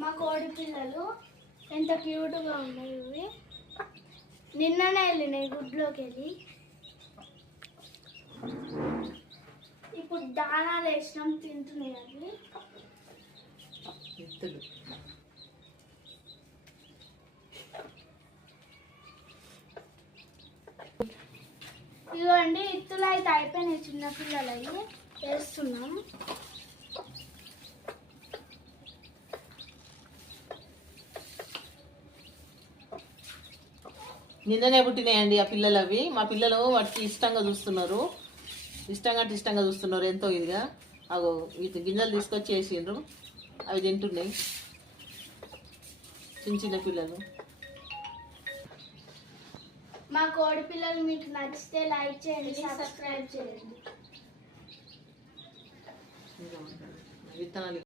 మా కోడి పిల్లలు ఎంత క్యూట్గా ఉన్నాయి ఇవి. నిన్ననే వెళ్ళినాయి గుడ్లోకి వెళ్ళి. ఇప్పుడు దానాలు వేసినాం, తింటున్నాయి అవి. ఇదిగోండి ఇత్తులు అయితే అయిపోయినాయి, చిన్నపిల్లలు అవి వేస్తున్నాం. నిన్ననే పుట్టినాయండి ఆ పిల్లలు అవి. మా పిల్లలు వాటికి ఇష్టంగా చూస్తున్నారు, ఇష్టంగా చూస్తున్నారు ఎంతో ఇదిగా. అగో వీటి గింజలు తీసుకొచ్చి వేసిండ్రు, అవి తింటున్నాయి చిన్న పిల్లలు. మా కోడి పిల్లలు మీకు నచ్చితే లైక్ చేయండి, సబ్స్క్రైబ్ చేయండి. విత్తనాలు